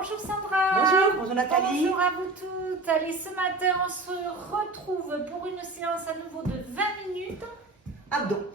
Bonjour Sandra. Bonjour Nathalie. Bonjour à vous toutes. Allez, ce matin, on se retrouve pour une séance à nouveau de 20 minutes. Abdos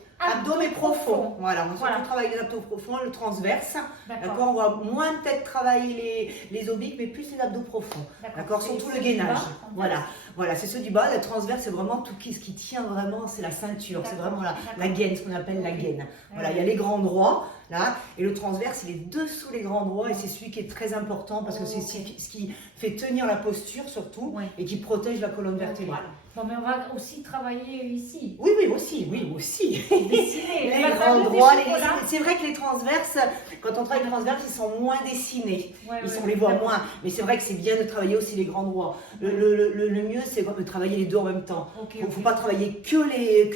profond. Voilà, on va Voilà. surtout travailler les abdos profonds, le transverse. D'accord. D'accord, on va moins peut-être travailler les obliques, mais plus les abdos profonds. D'accord, C'est surtout ceux le du gainage. bas, en fait. Voilà, c'est ceux du bas. Le transverse, c'est vraiment tout ce qui tient vraiment, c'est la ceinture, c'est vraiment la gaine, ce qu'on appelle la gaine. Voilà, il y a les grands droits, là, et le transverse, il est dessous les grands droits, et c'est celui qui est très important parce que c'est ce qui fait tenir la posture surtout, Ouais. et qui protège la colonne vertébrale. Bon, mais on va aussi travailler ici. Oui, aussi. Dessiner. Les On va grands faire droits, des chocolats. c'est vrai que les transverses, quand on travaille les transverses, ils sont moins dessinés. Ouais, On les voit moins. Mais c'est vrai que c'est bien de travailler aussi les grands droits. Le mieux, c'est de travailler les deux en même temps. Il ne faut pas travailler que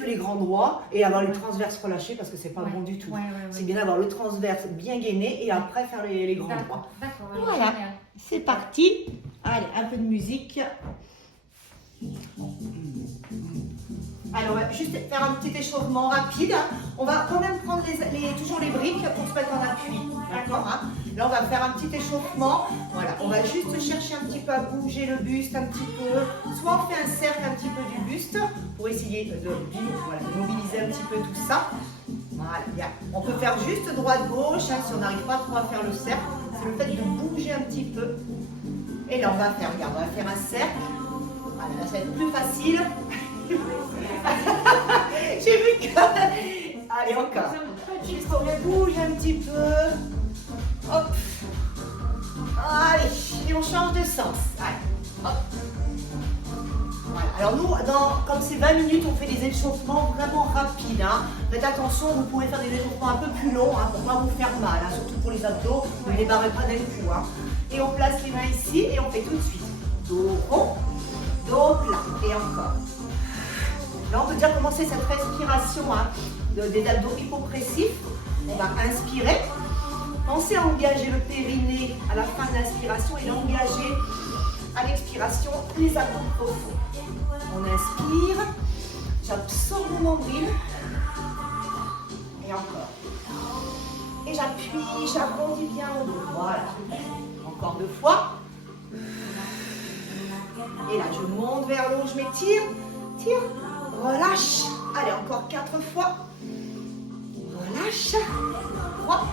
les grands droits et avoir les transverses relâchés parce que c'est pas bon du tout. C'est bien d'avoir le transverse bien gainé et après faire les grands droits. D'accord. Voilà. Génial. C'est parti. Allez, un peu de musique. Alors, on va juste faire un petit échauffement rapide. On va quand même prendre toujours les briques pour se mettre en appui. D'accord, hein. Là, on va faire un petit échauffement. Voilà, on va juste chercher un petit peu à bouger le buste un petit peu. Soit on fait un cercle un petit peu du buste pour essayer de mobiliser un petit peu tout ça. Voilà, bien. On peut faire juste droite-gauche si on n'arrive pas trop à faire le cercle. C'est le fait de bouger un petit peu. Et là, on va faire un cercle. Voilà, là, ça va être plus facile. J'ai vu que... Allez, encore. Juste on bouge un petit peu. Hop. Allez, et on change de sens. Allez, hop. Voilà. Alors nous, comme c'est 20 minutes, on fait des échauffements vraiment rapides. Hein. Faites attention, vous pouvez faire des échauffements un peu plus longs pour ne pas vous faire mal, hein, surtout pour les abdos. Ne les barrez pas d'un coup. Hein. Et on place les mains ici et on fait tout de suite. Dos rond, dos plat. Et encore. Là, on peut déjà commencer cette respiration des abdos hypopressifs. On va inspirer. Pensez à engager le périnée à la fin de l'inspiration et d'engager à l'expiration les abdos profonds. On inspire. J'absorbe mon nombril. Et encore. Et j'appuie, j'arrondis bien mon dos. Voilà. Encore 2 fois. Et là, je monte vers le haut, je m'étire. Tire. Relâche. Allez, encore 4 fois. Relâche. 3.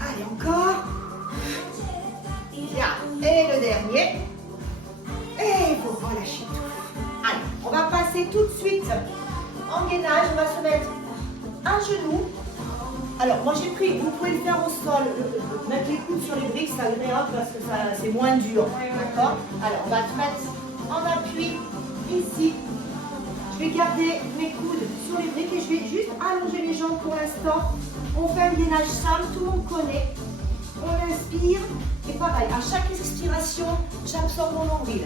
Allez, encore. Bien. Et le dernier. Et vous relâchez tout. Allez, on va passer tout de suite en gainage. On va se mettre un genou. Alors, moi j'ai pris, vous pouvez le faire au sol. Mettre les coudes sur les briques, c'est agréable parce que c'est moins dur. D'accord? Alors, on va se mettre en appui ici. Je vais garder mes coudes sur les briques et je vais juste allonger les jambes pour l'instant. On fait un gainage simple, tout le monde connaît. On inspire et pareil, à chaque expiration, j'absorbe mon nombril.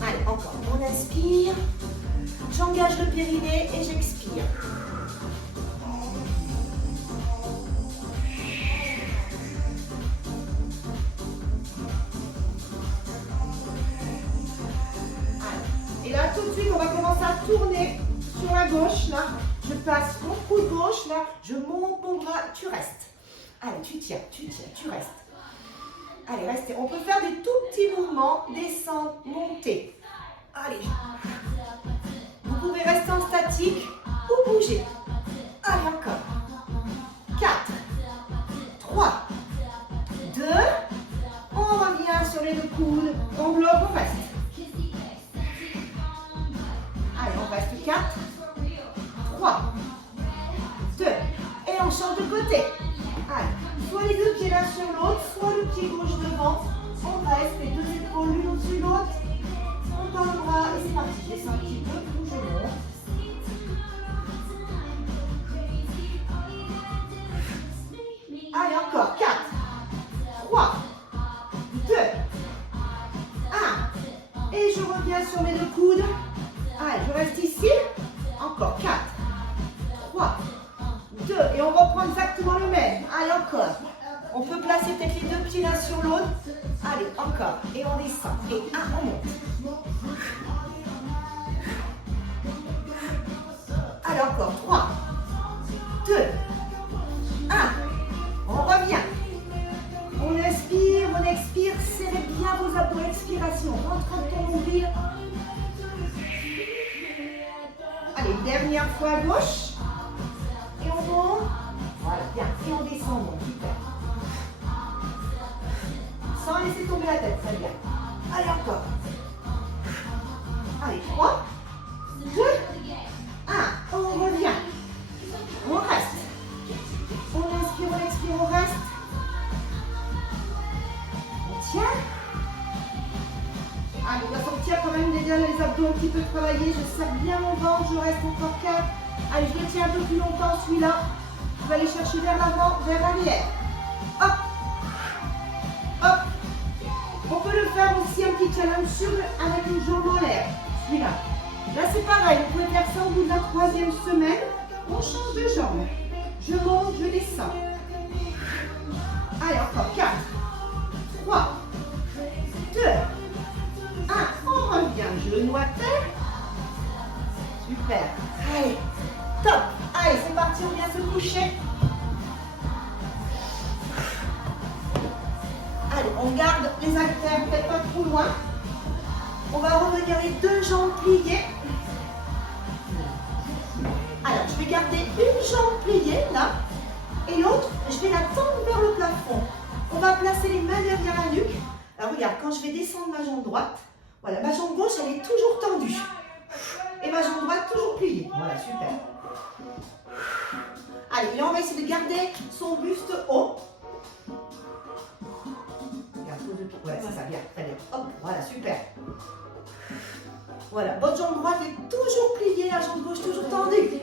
Allez, encore. On inspire, j'engage le périnée et j'expire. Et là, tout de suite, on va commencer à tourner sur la gauche, là. Je passe mon coude gauche, là. Je monte mon bras. Tu restes. Allez, tu tiens, tu restes. Allez, restez. On peut faire des tout petits mouvements. Descendre, monter. Allez. Vous pouvez rester en statique ou bouger. Allez, encore. 4, 3, 2. On revient sur les 2 coudes. On bloque, on reste. Allez, on reste 4, 3, 2, et on change de côté. Allez, soit les 2 pieds l'un sur l'autre, soit le pied gauche devant. On reste les 2 épaules l'une au-dessus de l'autre. On tend le bras et c'est parti. Je descends un petit peu, où je monte. Allez, encore 4, 3, 2, 1. Et je reviens sur mes 2 coudes. Allez, je reste ici. Encore 4, 3, 2. Et on reprend exactement le même. Allez, encore. On peut placer peut-être les 2 pieds l'un sur l'autre. Allez, encore. Et on descend. Et 1, on monte. Allez, encore. 3, 2, 1. On revient. On concentre ton nombril. Allez, dernière fois à gauche. Et on monte. Voilà, bien. Et on descend, donc, super. Sans laisser tomber la tête, très bien. Allez, encore. Allez, 3, 2, 1. On revient. On reste. On inspire, on expire, on reste. On tient. Allez, on va sortir quand même déjà les abdos un petit peu travaillés. Je serre bien mon ventre, je reste encore 4. Allez, je le tiens un peu plus longtemps celui-là. Je vais aller chercher vers l'avant, vers l'arrière. Hop. Hop. On peut le faire aussi un petit challenge avec une jambe en l'air. Celui-là. Là, c'est pareil. Vous pouvez faire ça au bout de la 3e semaine. On change de jambe. Je monte, je descends. Allez, encore 4, 3, 2, 1. On revient. Genou à terre. Super. Allez, top. Allez, c'est parti. On vient se coucher. Allez, on garde les haltères, peut-être pas trop loin. On va revenir les 2 jambes pliées. Alors, je vais garder une jambe pliée, là, et l'autre, je vais la tendre vers le plafond. On va placer les mains derrière la nuque. Alors, regarde, quand je vais descendre ma jambe droite, voilà, ma jambe gauche, elle est toujours tendue. Et ma jambe droite, toujours pliée. Voilà, super. Allez, là, on va essayer de garder son buste haut. Voilà, c'est ça, bien, très bien. Hop, voilà, super. Voilà, votre jambe droite est toujours pliée, la jambe gauche toujours tendue.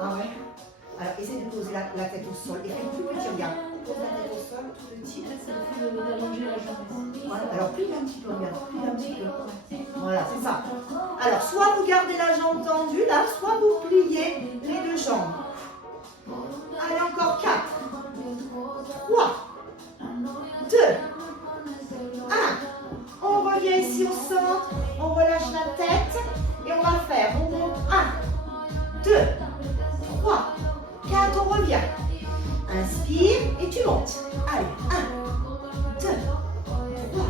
Ah ouais. Alors, essayez de poser la tête au sol. Et faites plus petit, regarde. Pose la tête au sol, tout petit. Voilà, alors pliez un petit peu, regarde. Pliez un petit peu. Voilà, c'est ça. Alors, soit vous gardez la jambe tendue, là, soit vous pliez les 2 jambes. Allez, encore 4. 3, 2, 1. On revient ici au centre, on relâche la tête et on va faire, on monte 1, 2, 3, 4, on revient. Inspire et tu montes. Allez, 1, 2, 3,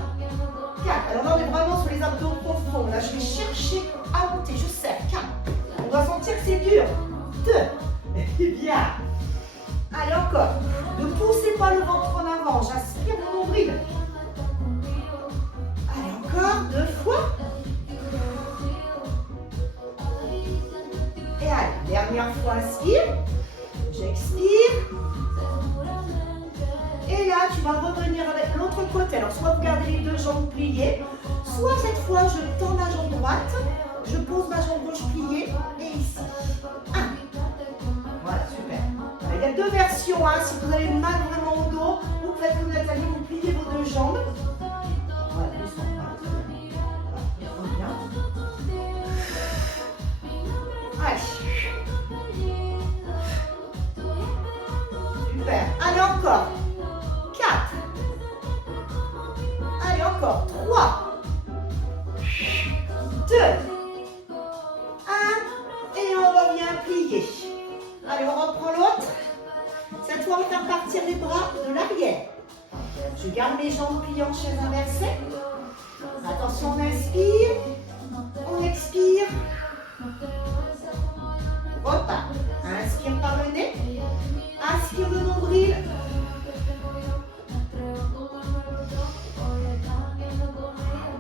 4. Alors là, on est vraiment sur les abdos profonds. Là, je vais chercher à monter, je serre, 4. On va sentir que c'est dur. 2, et bien. Allez, encore. Ne poussez pas le ventre en avant. J'aspire mon nombril. Allez, encore 2 fois. Et allez, dernière fois, inspire. J'expire. Et là, tu vas revenir avec l'autre côté. Alors, soit vous gardez les 2 jambes pliées, soit cette fois, je tends la jambe droite, je pose ma jambe gauche pliée, et ici. 1. Voilà, super. Il y a 2 versions, hein. Si vous avez mal vraiment au dos, vous faites comme Nathalie, vous pliez vos 2 jambes. Voilà, doucement. Voilà, bien. Allez. Super. Allez, encore. 4. Allez, encore. 3. 2. 1. Et on revient plier. Allez, on reprend l'autre. Cette fois, on va faire partir les bras de l'arrière. Je garde mes jambes pliées en chaise inversée. Attention, on inspire. On expire. Repart. Inspire par le nez. Aspire le nombril.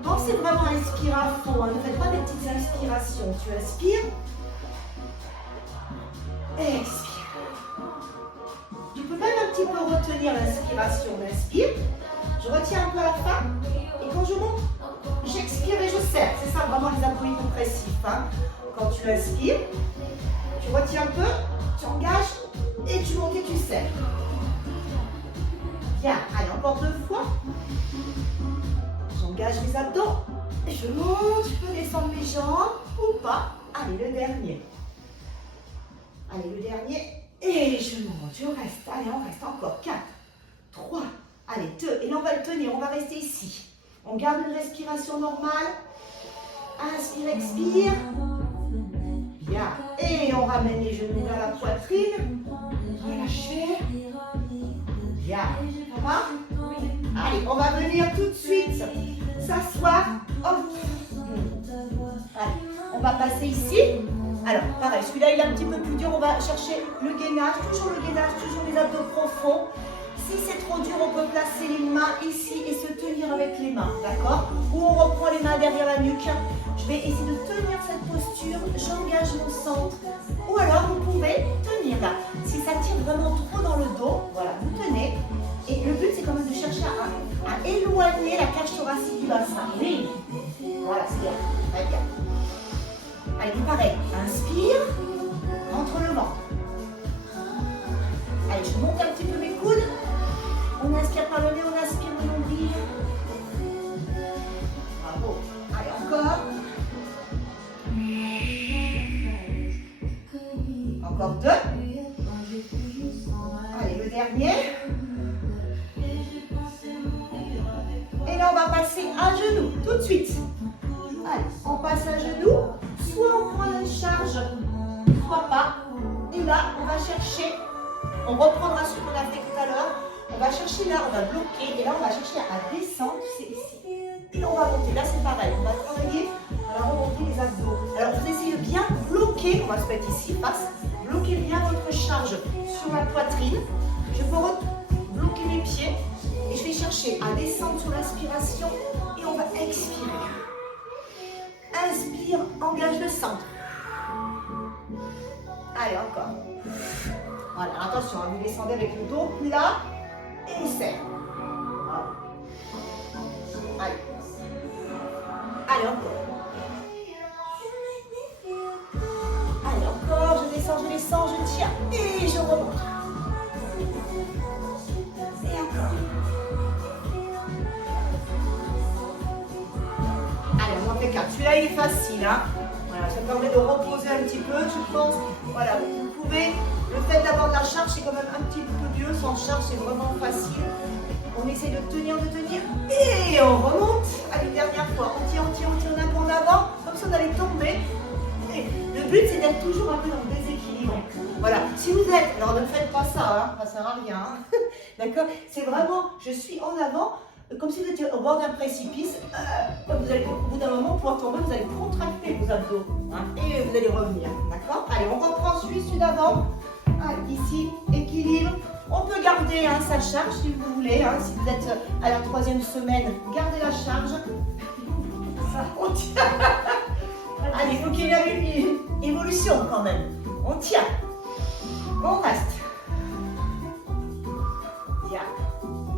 Pensez vraiment à inspirer à fond. Hein. Ne faites pas des petites inspirations. Tu inspires. Et expire. Tu peux même un petit peu retenir l'inspiration. On inspire. Je retiens un peu à la fin. Et quand je monte, j'expire et je serre. C'est ça vraiment les abdos compressifs. Hein. Quand tu inspires, tu retiens un peu, tu engages et tu montes et tu serres. Bien. Allez, encore 2 fois. J'engage les abdos. Et je monte. Je peux descendre mes jambes ou pas. Allez, le dernier. Allez, le dernier. Et je monte, je reste. Allez, on reste encore. 4, 3, allez, 2. Et là, on va le tenir. On va rester ici. On garde une respiration normale. Inspire, expire. Bien. Et on ramène les genoux vers la poitrine. Relâchez. Bien. Ça va? Allez, passer ici. Alors, pareil, celui-là, il est un petit peu plus dur. On va chercher le gainage, toujours les abdos profonds. Si c'est trop dur, on peut placer les mains ici et se tenir avec les mains, d'accord? Ou on reprend les mains derrière la nuque. Je vais essayer de tenir cette posture, j'engage mon centre. Ou alors, vous pouvez tenir là. Si ça tire vraiment trop dans le dos, voilà, vous tenez. Et le but, c'est quand même de chercher à éloigner la cage thoracique du bassin. Oui. Voilà, c'est bien. Très bien. Allez, pareil. Inspire. Rentre le ventre. Allez, je monte un petit peu mes coudes. On inspire par le nez, on aspire le nombril. Bravo. Allez, encore. Encore 2. Allez, le dernier. Et là, on va passer à genoux, tout de suite. Allez, on passe à genoux. Soit on prend une charge, soit pas. Et là, on va chercher. On reprendra ce qu'on a fait tout à l'heure. On va chercher là, on va bloquer. Et là, on va chercher à descendre. C'est ici. Et là, on va monter. Là, c'est pareil. On va travailler à remonter les abdos. Alors, vous essayez de bien bloquer. On va se mettre ici, face. Bloquez bien votre charge sur la poitrine. Je peux bloquer mes pieds. Et je vais chercher à descendre sur l'inspiration. Et on va expirer. Inspire, engage le centre. Allez, encore. Voilà, attention, vous descendez avec le dos plat et on serre. Allez. Allez, encore. Allez, encore, je descends, je tiens et je remonte. Et encore. Allez, on en fait 4. Celui-là, il est facile, hein. Voilà, ça permet de reposer un petit peu, je pense. Voilà, vous pouvez. Le fait d'avoir de la charge, c'est quand même un petit peu mieux. Sans charge, c'est vraiment facile. On essaie de tenir. Et on remonte. Allez, dernière fois. On tire un peu en avant. Comme ça, vous allez tomber. Et le but, c'est d'être toujours un peu dans le déséquilibre. Voilà. Si vous êtes... Alors, ne faites pas ça, hein. Ça ne sert à rien. Hein. D'accord? C'est vraiment... Je suis en avant. Comme si vous étiez au bord d'un précipice. Vous allez, au bout d'un moment, pouvoir tomber. Vous allez contracter vos abdos. Hein, et vous allez revenir. D'accord? Allez, on reprend celui d'avant. Allez, ici, équilibre. On peut garder hein, sa charge si vous voulez. Hein, si vous êtes à la 3e semaine, gardez la charge. Ça, on tient. Allez, il faut qu'il y ait une évolution quand même. On tient. On reste. Bien.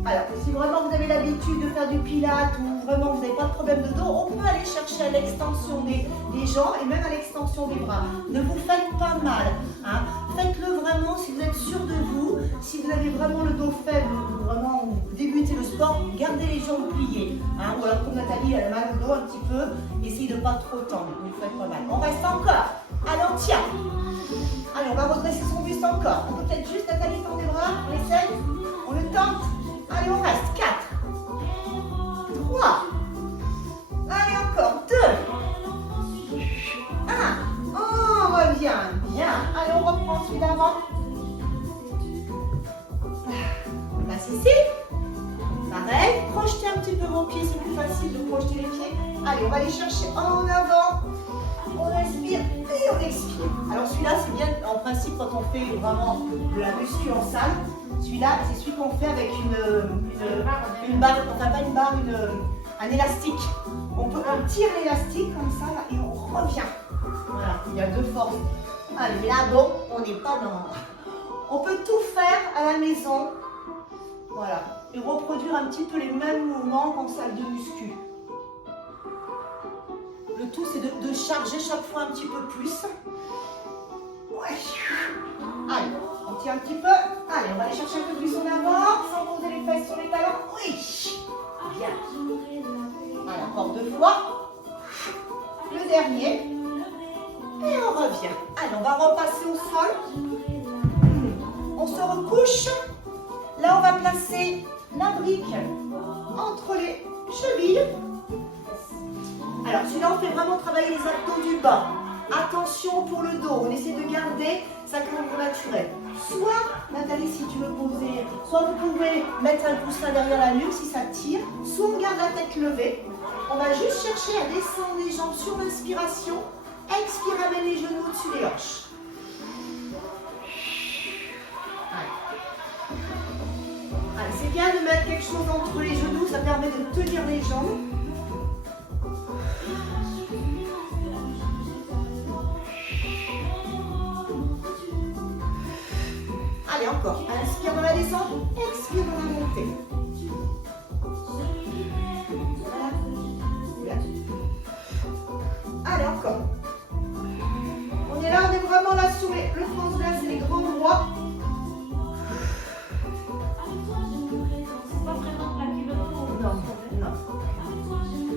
Alors, si vraiment vous avez l'habitude de faire du pilates ou vraiment vous n'avez pas de problème de dos, on peut aller chercher à l'extension des jambes et même à l'extension des bras. Ne vous faites pas mal. Hein. Faites-le vraiment si vous êtes sûr de vous. Si vous avez vraiment le dos faible, vraiment vous débutez le sport, gardez les jambes pliées. Hein. Ou alors comme Nathalie, elle a mal au dos un petit peu, essayez de ne pas trop tendre. Ne vous faites pas mal. On reste encore. Allez, on tient. Allez, on va redresser son buste encore. On peut peut-être juste, Nathalie, tendre les bras. On essaye. On le tente. Allez, on reste. 4. 3. Allez, encore. 2. 1. On revient. Bien. Allez, on reprend celui d'avant. On passe ici. Pareil. Projetez un petit peu vos pieds. C'est plus facile de projeter les pieds. Allez, on va les chercher en avant. On inspire et on expire. Alors celui-là, c'est bien en principe quand on fait vraiment de la muscu en salle. Celui-là, c'est celui qu'on fait avec une barre, enfin pas une barre, un élastique. On tire l'élastique comme ça là, et on revient. Voilà, il y a 2 formes. Allez, là, bon, on n'est pas dans... On peut tout faire à la maison. Voilà, et reproduire un petit peu les mêmes mouvements qu'en salle de muscu. Le tout, c'est de charger chaque fois un petit peu plus. Ouais. Allez, on tient un petit peu. Allez, on va aller chercher un peu plus en avant, sans poser les fesses sur les talons. Oui. Bien. Allez, encore 2 fois. Le dernier. Et on revient. Allez, on va repasser au sol. On se recouche. Là, on va placer la brique entre les chevilles. Alors, celui-là, on fait vraiment travailler les abdos du bas. Attention pour le dos, on essaie de garder sa colonne naturelle. Soit, Nathalie, si tu veux poser, soit vous pouvez mettre un coussin derrière la nuque si ça tire, soit on garde la tête levée. On va juste chercher à descendre les jambes sur l'inspiration Expire, ramène les genoux au-dessus des hanches. Allez, c'est bien de mettre quelque chose entre les genoux, ça permet de tenir les jambes. Allez, encore. Inspire dans la descente, expire dans la montée. Voilà. Allez, encore. On est là, on est vraiment là sur le transverse et les grands droits. Pas vraiment plaquer le dos. Non, non.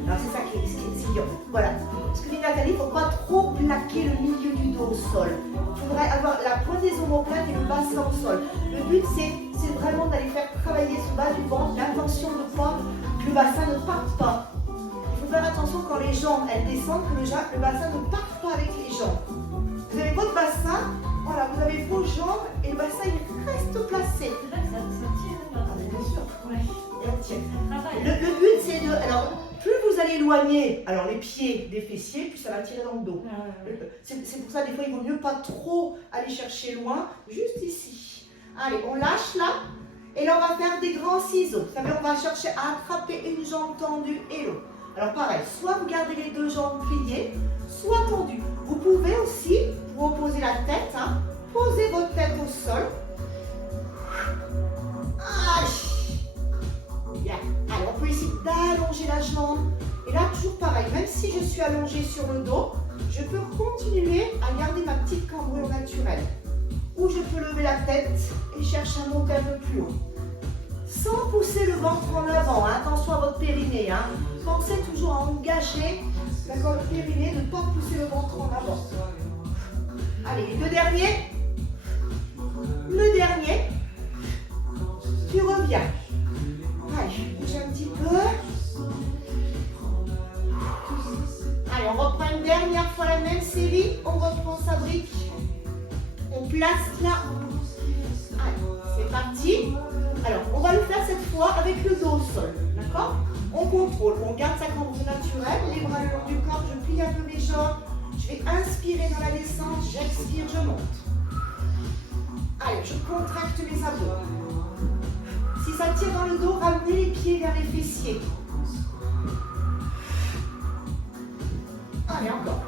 Alors c'est ça qui est dur. Voilà. Ce que dit Nathalie, il ne faut pas trop plaquer le milieu du dos au sol. Il faudrait avoir la pointe des omoplates et le bassin au sol. Le but, c'est vraiment d'aller faire travailler ce bas du ventre, l'intention de ne pas que le bassin ne parte pas. Il faut faire attention quand les jambes, elles descendent, que le bassin ne parte pas avec les jambes. Vous avez votre bassin, voilà, vous avez vos jambes et le bassin, il reste placé. C'est là que ça tire. Ah, mais bien sûr. Ouais. Et on tient. Ça travaille. Le but, c'est de... Alors, plus vous allez éloigner alors, les pieds des fessiers, plus ça va tirer dans le dos. C'est pour ça, des fois, il vaut mieux pas trop aller chercher loin, juste ici. Allez, on lâche là. Et là, on va faire des grands ciseaux. Vous savez, on va chercher à attraper une jambe tendue et l'autre. Alors, pareil, soit vous gardez les deux jambes pliées, soit tendues. Vous pouvez aussi, pour reposer la tête, hein, poser votre tête au sol. Allez. Bien. Allez, on peut essayer d'allonger la jambe. Et là, toujours pareil, même si je suis allongée sur le dos, je peux continuer à garder ma petite cambrure naturelle. Ou je peux lever la tête et chercher à monter un peu plus haut. Sans pousser le ventre en avant. Hein. Attention à votre périnée. Hein. Pensez toujours à engager le périnée, ne pas pousser le ventre en avant. Allez, les deux derniers. Le dernier. Tu reviens. Allez, bouge un petit peu. Allez, on reprend une dernière fois la même série. On reprend sa brique. On place là. Allez, c'est parti. Alors, on va le faire cette fois avec le dos au sol. D'accord? On contrôle. On garde sa cambrure naturelle. Les bras le long du corps. Je plie un peu mes jambes. Je vais inspirer dans la descente. J'expire, je monte. Allez, je contracte mes abdos. Si ça tire dans le dos, ramenez les pieds vers les fessiers. Allez, encore.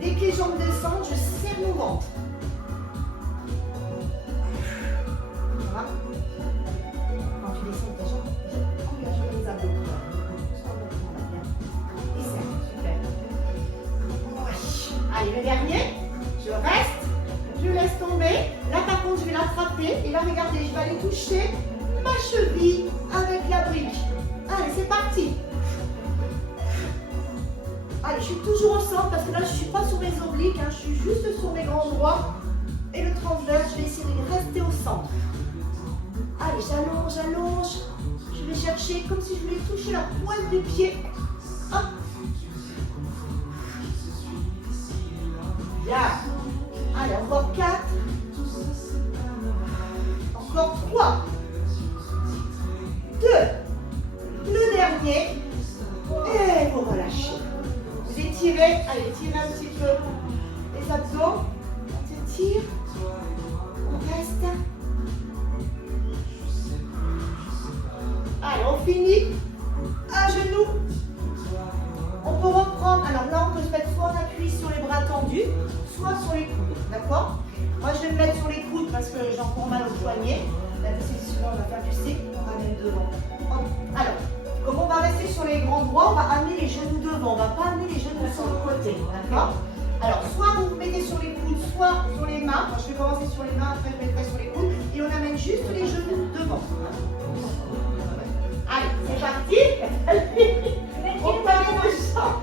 Dès que les jambes descendent, je serre mon ventre. Voilà. Quand tu descends ta jambe, engage les abdos. Et serre, super. Oui. Allez, le dernier. Je reste. Je laisse tomber. Là, par contre, je vais l'attraper. Et là, regardez, je vais aller toucher ma cheville avec la brique. Allez, c'est parti. Allez, je suis toujours au centre parce que là, je ne suis pas sur mes obliques. Hein, je suis juste sur mes grands droits. Et le transverse, je vais essayer de rester au centre. Allez, j'allonge, j'allonge. Je vais chercher comme si je voulais toucher la pointe du pied. Hop. Bien. Allez, encore 4. Encore 3. 2. Le dernier. Et vous relâchez. Vous étirez. Allez, tirez un petit peu les abdos. On s'étire. On reste. Allez, on finit. À genoux. On peut reprendre. Alors là, on peut se mettre soit en appui sur les bras tendus, soit sur les coudes. D'accord? Moi, je vais me mettre sur les coudes parce que j'ai encore mal au poignet. La position, on va faire du C. On ramène devant. Hop. Alors, comme on va rester sur les grands droits, on va amener les genoux devant. On ne va pas amener les genoux sur le côté. D'accord? Alors, soit vous vous mettez sur les coudes, soit sur les mains. Moi, je vais commencer sur les mains, après je mettrai sur les coudes. Et on amène juste les genoux devant. Allez, c'est parti. On part les jambes.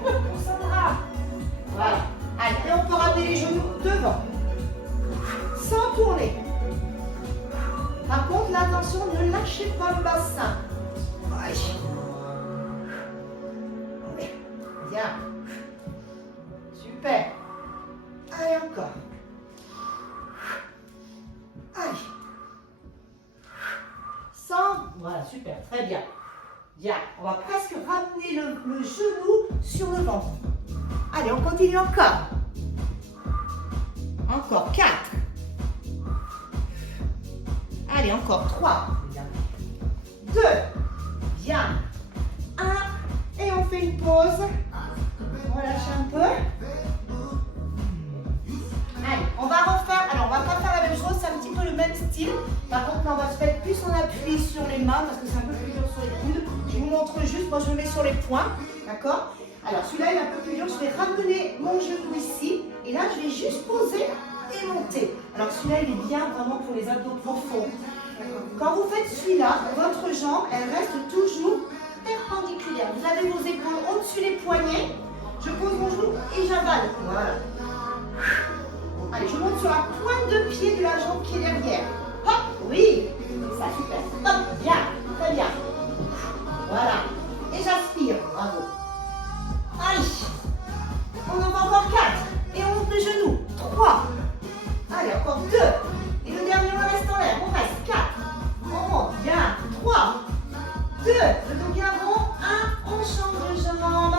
Voilà. Allez, et on peut ramener les genoux devant. Sans tourner. Par contre, là, attention, ne lâchez pas le bassin. Allez. Bien. Super. Allez, encore. Allez. Sans. Voilà, super. Très bien. Bien, on va presque ramener le genou sur le ventre. Allez, on continue encore. Encore 4. Allez, encore 3. 2. Bien. 1. Et on fait une pause. On relâche un peu. Allez, on va refaire. Alors, on va pas faire la même chose. C'est un petit peu le même style. Par contre, là, on va se mettre plus en appui sur les mains parce que c'est un peu plus dur sur les coudes. Je vous montre juste. Moi, je me mets sur les poings. D'accord? Alors, celui-là, il est un peu plus dur. Je vais ramener mon genou ici. Et là, je vais juste poser et monter. Alors, celui-là, il est bien vraiment pour les abdos profonds. Quand vous faites celui-là, votre jambe, elle reste toujours perpendiculaire. Vous avez vos épaules au-dessus des poignets. Je pose mon genou et j'avale. Voilà. Allez, je monte sur la pointe de pied de la jambe qui est derrière. Hop, oui. Ça, super. Hop, bien. Très bien. Voilà. Et j'aspire. Bravo. Allez. On en va encore 4. Et on monte le genou. 3. Allez, encore 2. Et le dernier, on reste en l'air. On reste 4. On monte. Bien. 3. 2. Le dos bien rond. 1. On change de jambe.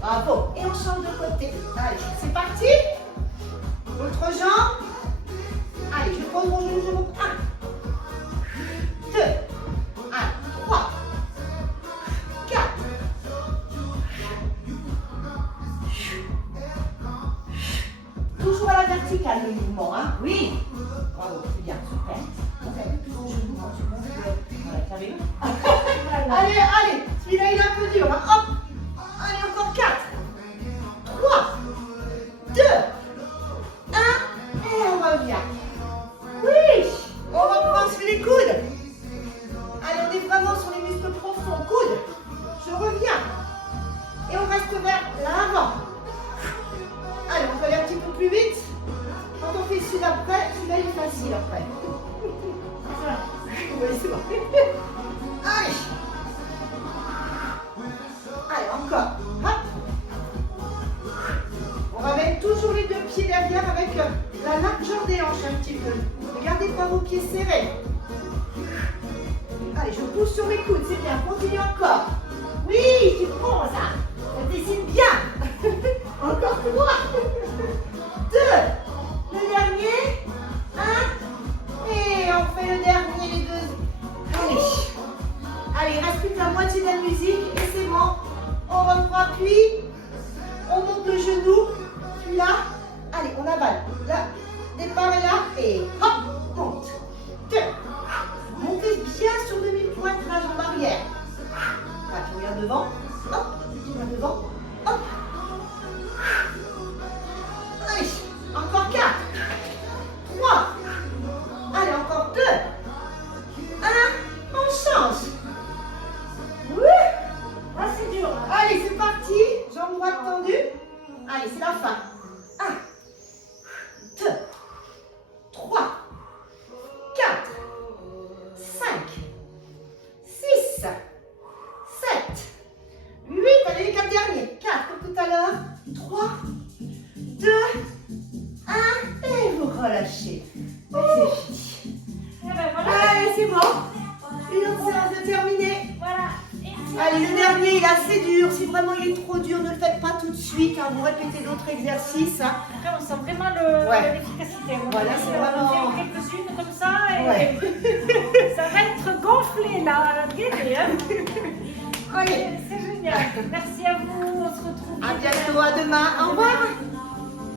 Bravo. Et on change de côté. Allez, c'est parti. L'autre jambe. Allez, je pose mon genou, je monte. 1. 2. 1. 3. 4. Toujours à la verticale le mouvement, hein? Oui. Bravo, c'est bien, super. Donc, un peu plus mon genou quand tu montes. Voilà, t'as vu? Allez, allez. Celui-là, il est un peu dur. Hein? Hop. Allez, encore 4. 3. 2. 1. Et on revient. Oui. On repense les coudes. Allez, on est vraiment sur les muscles profonds. Coudes. Je reviens. Et on reste vers l'avant. Allez, on peut aller un petit peu plus vite. Quand on fait celui-là après, celui-là il est facile après. Oui, c'est bon. Allez. Allez, encore. Hop. On ramène toujours les deux pieds derrière avec la largeur des hanches un petit peu. Ne gardez pas vos pieds serrés. Allez, je pousse sur mes coudes, c'est bien. Continue encore. Oui, c'est bon ça. Ça dessine bien. Encore 3. 2. Le dernier. 1. Et on fait le dernier, les deux. Allez. Allez, il reste plus que la moitié de la musique et c'est bon. On reprend, puis on monte le genou. Puis là, allez, on avale. Là, départ est là et hop, monte. 2. Montez bien sur demi-pointe la jambe arrière. Là, tu regardes devant. Hop, tu regardes devant. Hop. Allez, encore 4. 3. Allez, encore 2. 1. On change. Oui. Ah, c'est dur. Allez, c'est parti. Jambes droites tendues. Allez, c'est la fin. 1. 2. 3. 4. 5. 6. 7. 8. Allez, les 4 derniers. 4 comme tout à l'heure. 3. 2. 1. Et vous relâchez. Et c'est fini. Et ben voilà. Allez, c'est bon. Une autre séance de terminée. Voilà. Allez, le dernier, il est assez dur. Si vraiment il est trop dur, ne le faites pas tout de suite. Hein. Vous répétez d'autres exercices. Hein. Après, on sent vraiment l'efficacité. Voilà, c'est vraiment... On fait quelques-unes comme ça et ça va être gonflé là. Gainé, hein. Allez. C'est génial. Merci à vous. On se retrouve. À bientôt, à demain. Au revoir.